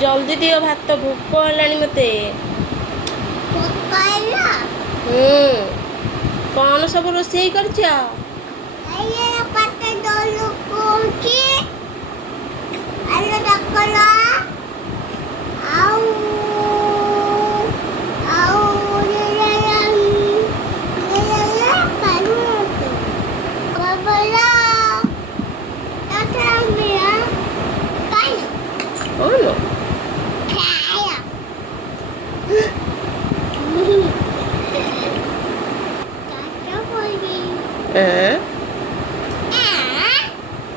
जल्दी दियो भात भूक हेलानी मते। कौन सब रोषेई करछ? कौन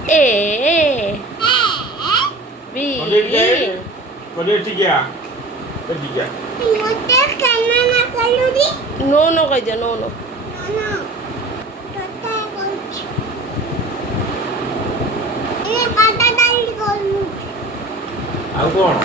ए बी नो नो कह दिया नो नो। ଆଉ କଣ?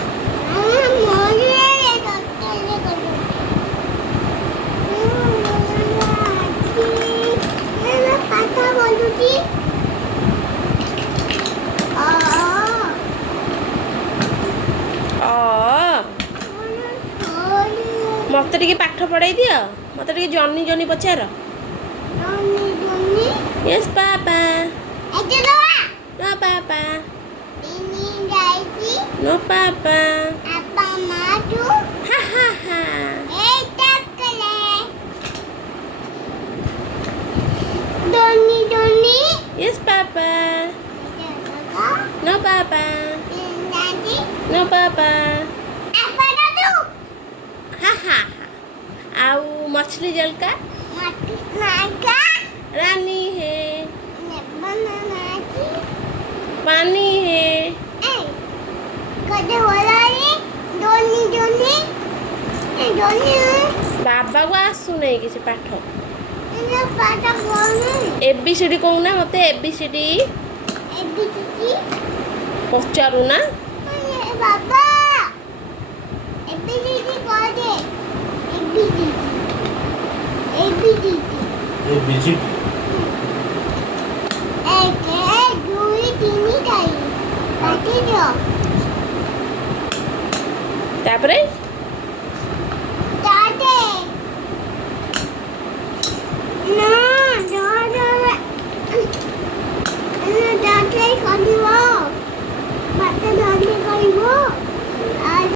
मत टिके पाठ पढ़ाई दियो मत टिके जॉनी जॉनी पचार। यस पापा नो पापा नो पापा हा हा हा यस पापा नो पापा नो पापा हा हा आउ मछली जल का रानी है पानी है बाबा को आसु नहीं किसी पाठ एबीसीडी कहूना मते एबीसीडी पचारू ना बाबा एबीसीडी कह दे एबीसीडी एक दुई तीन चार काटी दियो तापरे